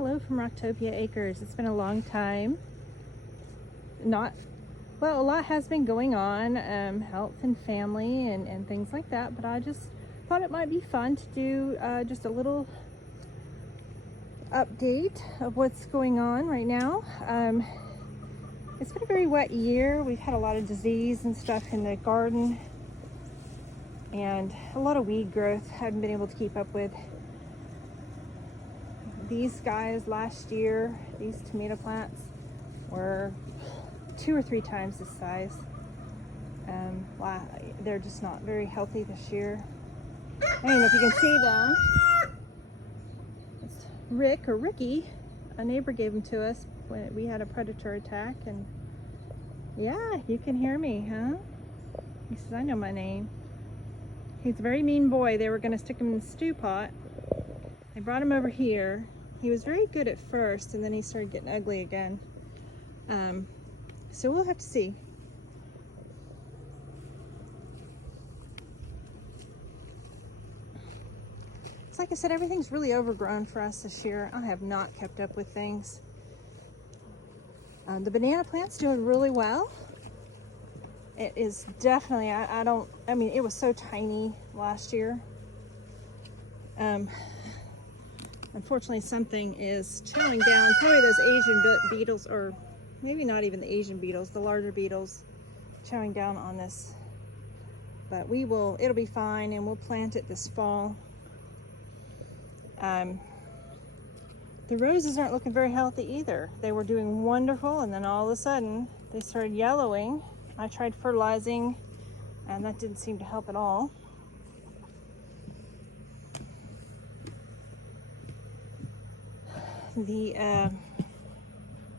Hello from Rocktopia Acres. It's been a long time. A lot has been going on, health and family and things like that, but I just thought it might be fun to do just a little update of what's going on right now. It's been a very wet year. We've had a lot of disease and stuff in the garden and a lot of weed growth. Haven't been able to keep up with. These guys last year, these tomato plants were 2 or 3 times this size. They're just not very healthy this year. I don't know if you can see them. It's Rick or Ricky. A neighbor gave them to us when we had a predator attack, and yeah, you can hear me, huh? He says, I know my name. He's a very mean boy. They were going to stick him in the stew pot. They brought him over here. He was very good at first, and then he started getting ugly again. So we'll have to see. It's like I said, everything's really overgrown for us this year. I have not kept up with things. The banana plant's doing really well. It is definitely, it was so tiny last year. Unfortunately, something is chowing down, probably those Asian beetles, or maybe not even the Asian beetles, the larger beetles chowing down on this. But it'll be fine, and we'll plant it this fall. The roses aren't looking very healthy either. They were doing wonderful, and then all of a sudden they started yellowing. I tried fertilizing, and that didn't seem to help at all. The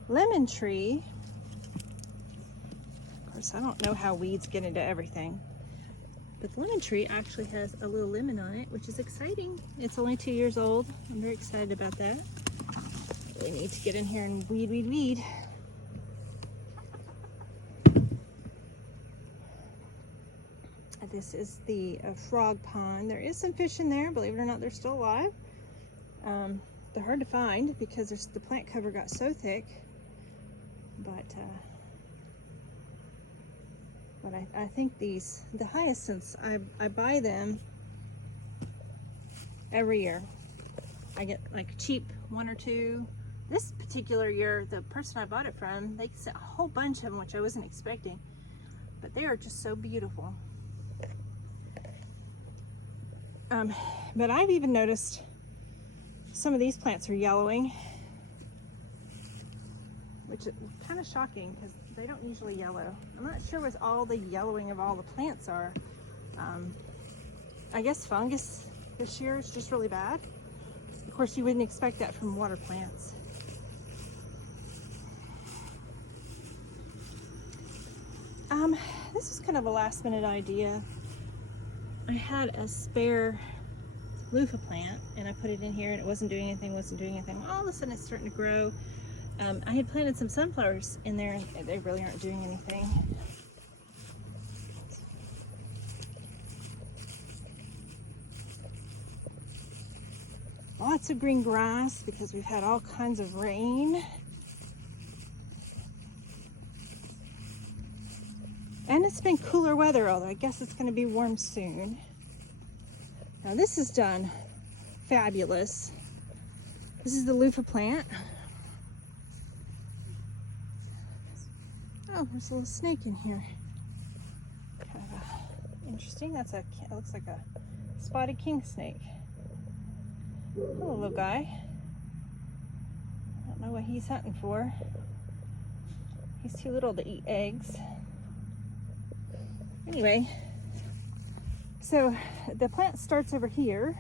lemon tree, of course, I don't know how weeds get into everything, but the lemon tree actually has a little lemon on it, which is exciting. It's only 2 years old. I'm very excited about that. We need to get in here and weed. This is the frog pond. There is some fish in there. Believe it or not, they're still alive. They're hard to find because the plant cover got so thick. But I think the hyacinths, I buy them every year. I get like cheap 1 or 2. This particular year, the person I bought it from, they sent a whole bunch of them, which I wasn't expecting. But they are just so beautiful. But I've even noticed some of these plants are yellowing, which is kind of shocking because they don't usually yellow. I'm not sure what all the yellowing of all the plants are. I guess fungus this year is just really bad. Of course, you wouldn't expect that from water plants. This is kind of a last minute idea. I had a spare loofah plant and I put it in here and it wasn't doing anything. All of a sudden it's starting to grow. I had planted some sunflowers in there and they really aren't doing anything. Lots of green grass because we've had all kinds of rain. And it's been cooler weather, although I guess it's going to be warm soon. Now this is done fabulous. This is the loofah plant. Oh, there's a little snake in here. Kind of interesting. It looks like a spotted king snake. Hello, little guy. I don't know what he's hunting for. He's too little to eat eggs. Anyway, so the plant starts over here,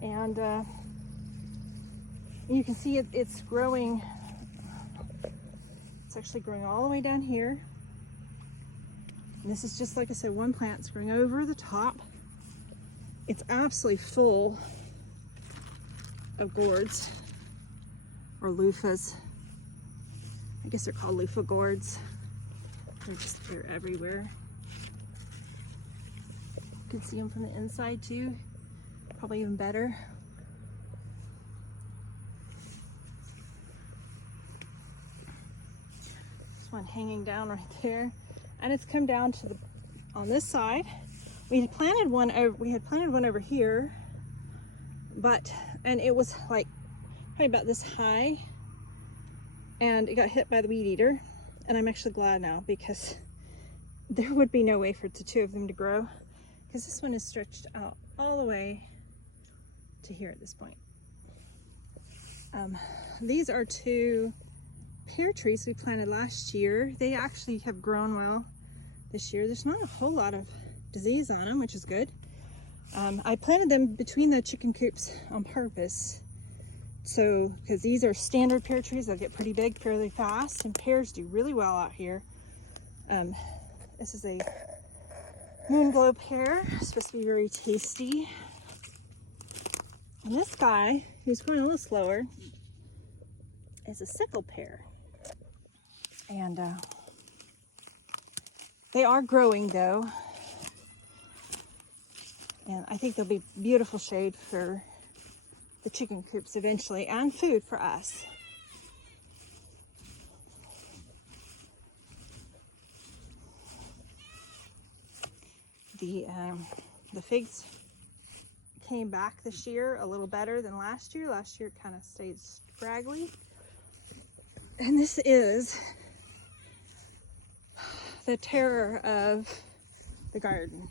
and you can see it's growing. It's actually growing all the way down here. And this is just, like I said, one plant. It's growing over the top. It's absolutely full of gourds or loofahs. I guess they're called loofah gourds. They're everywhere. You can see them from the inside too. Probably even better. There's one hanging down right there, and it's come down to the on this side. We had planted one over here, and it was like probably about this high, and it got hit by the weed eater. And I'm actually glad now, because there would be no way for the two of them to grow, because this one is stretched out all the way to here at this point. These are two pear trees we planted last year. They actually have grown well this year. There's not a whole lot of disease on them, which is good. I planted them between the chicken coops on purpose. So, because these are standard pear trees, they'll get pretty big fairly fast, and pears do really well out here. This is a Moonglow pear. It's supposed to be very tasty. And this guy, who's growing a little slower, is a sickle pear. And they are growing though. And I think they'll be beautiful shade for the chicken coops eventually, and food for us. The figs came back this year a little better than last year. Last year it kind of stayed scraggly. And this is the terror of the garden.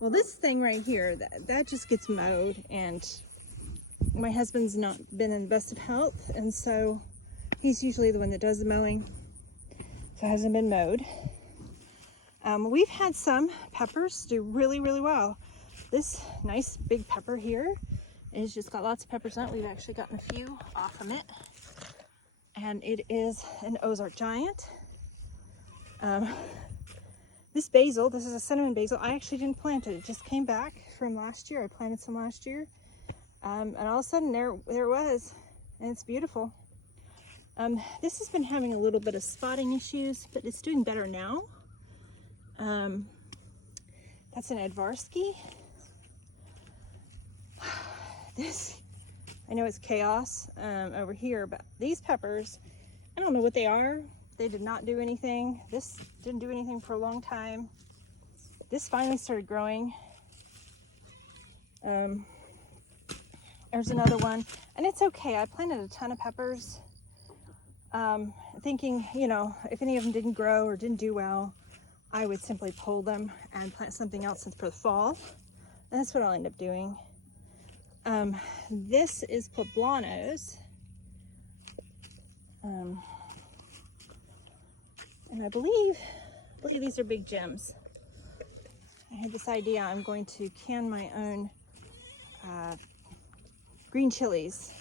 Well, this thing right here, that just gets mowed, and my husband's not been in the best of health, and so he's usually the one that does the mowing, so it hasn't been mowed. We've had some peppers do really, really well. This nice big pepper here is just got lots of peppers on it. We've actually gotten a few off of it, and it is an Ozark Giant. This basil, this is a cinnamon basil. I actually didn't plant it. It just came back from last year. I planted some last year. And all of a sudden there it was. And it's beautiful. This has been having a little bit of spotting issues, but it's doing better now. That's an Edvarsky. This, I know it's chaos over here, but these peppers, I don't know what they are. They did not do anything. This didn't do anything for a long time. This finally started growing. There's another one, and it's okay. I planted a ton of peppers, thinking, you know, if any of them didn't grow or didn't do well, I would simply pull them and plant something else for the fall. And that's what I'll end up doing. This is Poblanos. And I believe these are big gems. I had this idea, I'm going to can my own green chilies.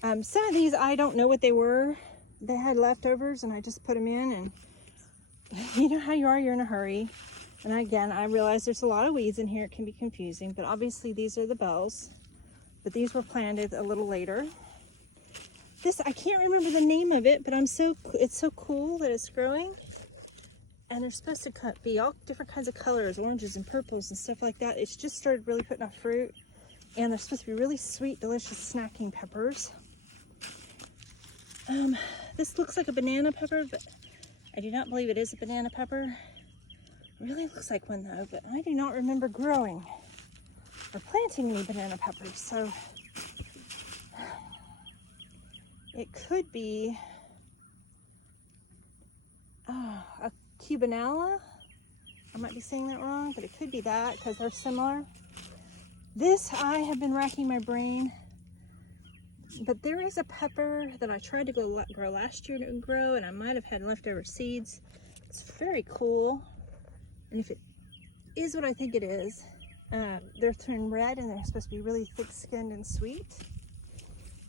Some of these, I don't know what they were. They had leftovers and I just put them in, and you know how you are, you're in a hurry. And again, I realize there's a lot of weeds in here, it can be confusing, but obviously these are the bells. But these were planted a little later. This, I can't remember the name of it, but it's so cool that it's growing. And they're supposed to be all different kinds of colors, oranges and purples and stuff like that. It's just started really putting off fruit. And they're supposed to be really sweet, delicious snacking peppers. This looks like a banana pepper, but I do not believe it is a banana pepper. It really looks like one though, but I do not remember growing or planting any banana peppers. So it could be a Cubanella. I might be saying that wrong, but it could be that because they're similar. This, I have been racking my brain, but there is a pepper that I tried to grow last year and it would grow, and I might have had leftover seeds. It's very cool, and if it is what I think it is, they're turned red and they're supposed to be really thick-skinned and sweet.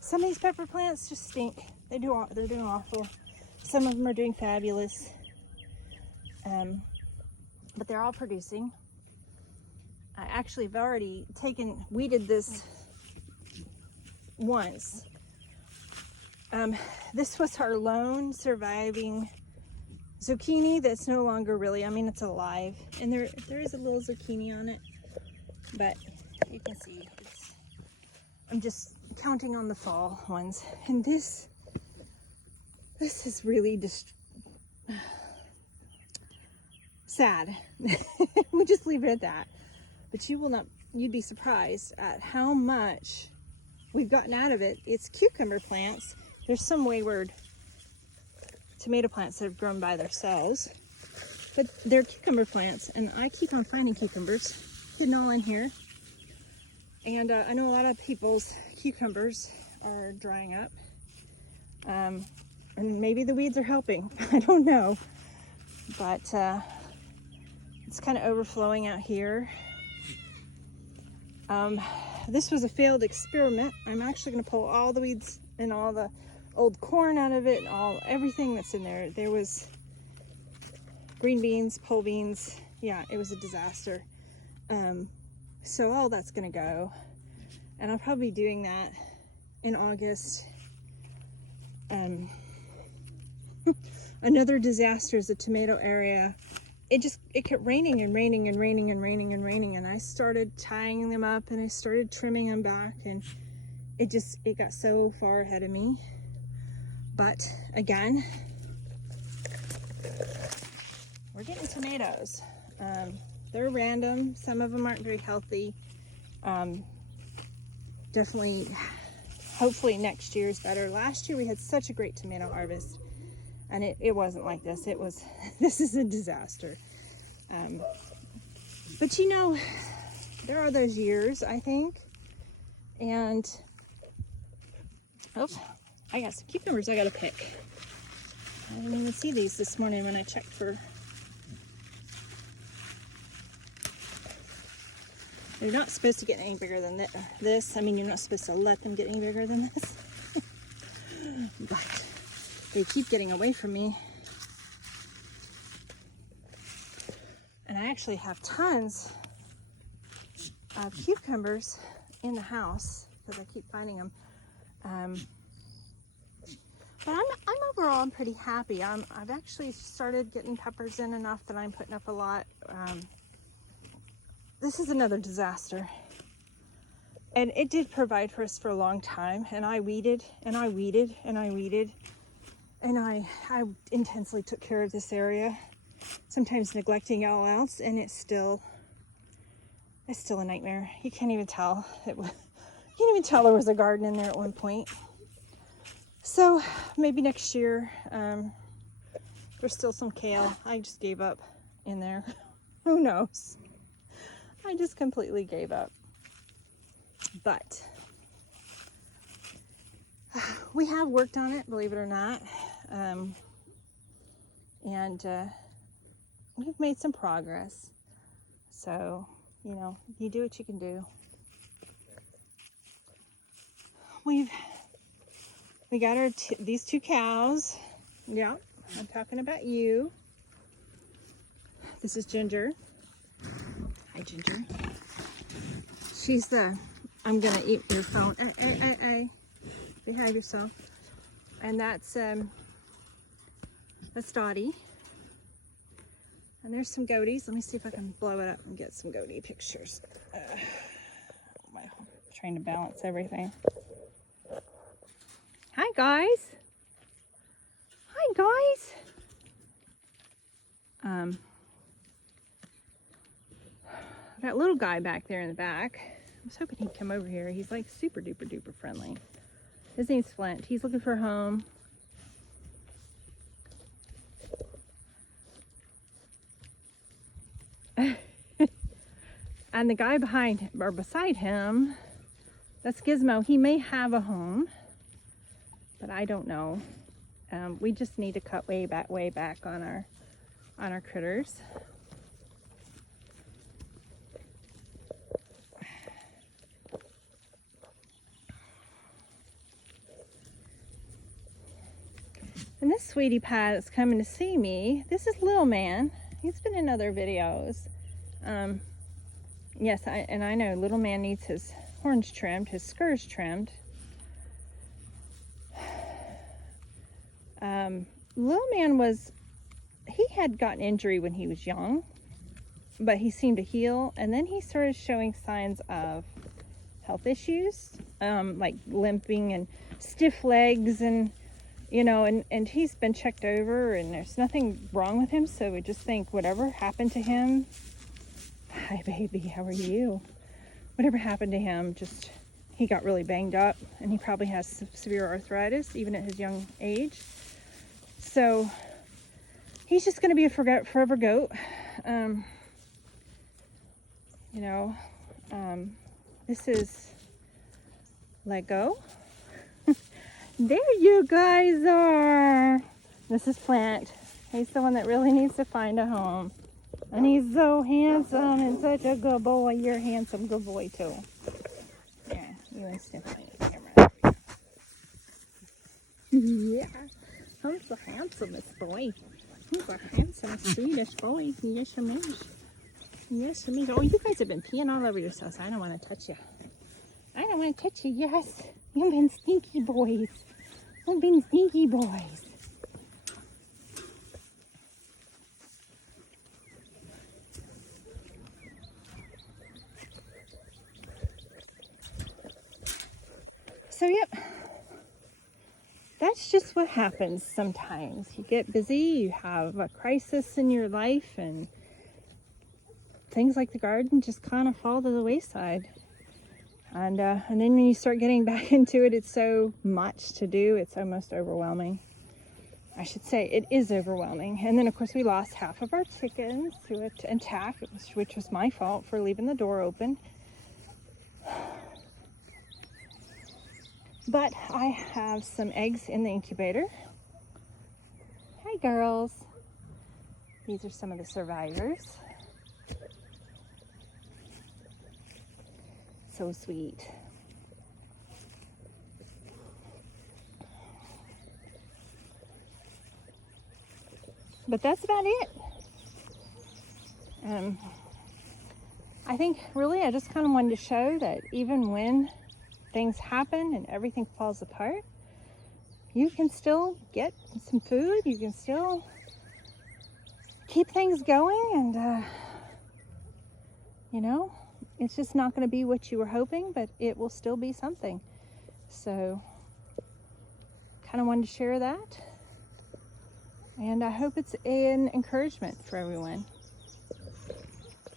Some of these pepper plants just stink. They're doing awful. Some of them are doing fabulous. But they're all producing. I actually have already weeded this once. This was our lone surviving zucchini that's no longer really, I mean, it's alive. And there is a little zucchini on it, but you can see I'm just counting on the fall ones. And this This is really just sad. We'll just leave it at that. But you'd be surprised at how much we've gotten out of it. It's cucumber plants. There's some wayward tomato plants that have grown by themselves, but they're cucumber plants, and I keep on finding cucumbers hidden all in here. And I know a lot of people's cucumbers are drying up, and maybe the weeds are helping. I don't know, but it's kind of overflowing out here. This was a failed experiment. I'm actually going to pull all the weeds and all the old corn out of it, and everything that's in there. There was green beans, pole beans. Yeah, it was a disaster. So all that's going to go, and I'll probably be doing that in August. Another disaster is the tomato area. It kept raining and raining and raining and raining and raining, and I started tying them up and I started trimming them back, and it got so far ahead of me. But again, we're getting tomatoes. They're random. Some of them aren't very healthy. Definitely, hopefully next year's better. Last year we had such a great tomato harvest, and it wasn't like this. This is a disaster. But you know, there are those years, I think. And I got some cucumbers I gotta pick. I didn't even see these this morning when I checked for. They're not supposed to get any bigger than this. I mean, you're not supposed to let them get any bigger than this. But they keep getting away from me. And I actually have tons of cucumbers in the house because I keep finding them. But I'm overall pretty happy. I've actually started getting peppers in enough that I'm putting up a lot. This is another disaster. And it did provide for us for a long time. And I weeded and I weeded and I weeded. And I intensely took care of this area, sometimes neglecting all else, and it's still a nightmare. You can't even tell you can't even tell there was a garden in there at one point. So maybe next year. There's still some kale. I just gave up in there. Who knows? I just completely gave up. But we have worked on it, believe it or not. And we've made some progress. So, you know, you do what you can do. We got these two cows. Yeah, I'm talking about you. This is Ginger. Hi, Ginger. She's I'm gonna eat your phone. Hey. Behave yourself. And that's Dottie. And there's some goaties. Let me see if I can blow it up and get some goatee pictures. Trying to balance everything. Hi, guys. Hi, guys. That little guy back there in the back, I was hoping he'd come over here. He's like super duper duper friendly. His name's Flint. He's looking for a home. And the guy beside him, that's Gizmo. He may have a home, but I don't know. We just need to cut way back on our critters. And this sweetie pie that's coming to see me, this is Lil Man. He's been in other videos. Yes, I know Little Man needs his horns trimmed, his skirts trimmed. Little Man he had gotten injury when he was young, but he seemed to heal, and then he started showing signs of health issues, like limping and stiff legs, and you know, and he's been checked over and there's nothing wrong with him. So we just think whatever happened to him, hi baby, how are you? Whatever happened to him, just, he got really banged up and he probably has severe arthritis even at his young age. So he's just going to be a forever goat. You know, this is Lego. There you guys are. This is Plant. He's the one that really needs to find a home. And he's so handsome and such a good boy. You're a handsome good boy too. Yeah, you want to sniff on the camera. Yeah, I'm the handsomest boy. I'm the handsomest, sweetest boy. Yes, you mean. Yes, you mean. Oh, you guys have been peeing all over yourselves. I don't want to touch you. I don't want to touch you. Yes, you've been stinky boys. You've been stinky boys. So, yep. That's just what happens sometimes. You get busy, you have a crisis in your life, and things like the garden just kind of fall to the wayside. And then when you start getting back into it, it's so much to do. It's almost overwhelming. I should say it is overwhelming. And then, of course, we lost half of our chickens to an attack, which was my fault for leaving the door open. But I have some eggs in the incubator. Hi, girls. These are some of the survivors. So sweet. But that's about it. I think really I just kind of wanted to show that even when things happen and everything falls apart, you can still get some food, you can still keep things going, and you know, it's just not going to be what you were hoping, but it will still be something. So kind of wanted to share that, and I hope it's an encouragement for everyone.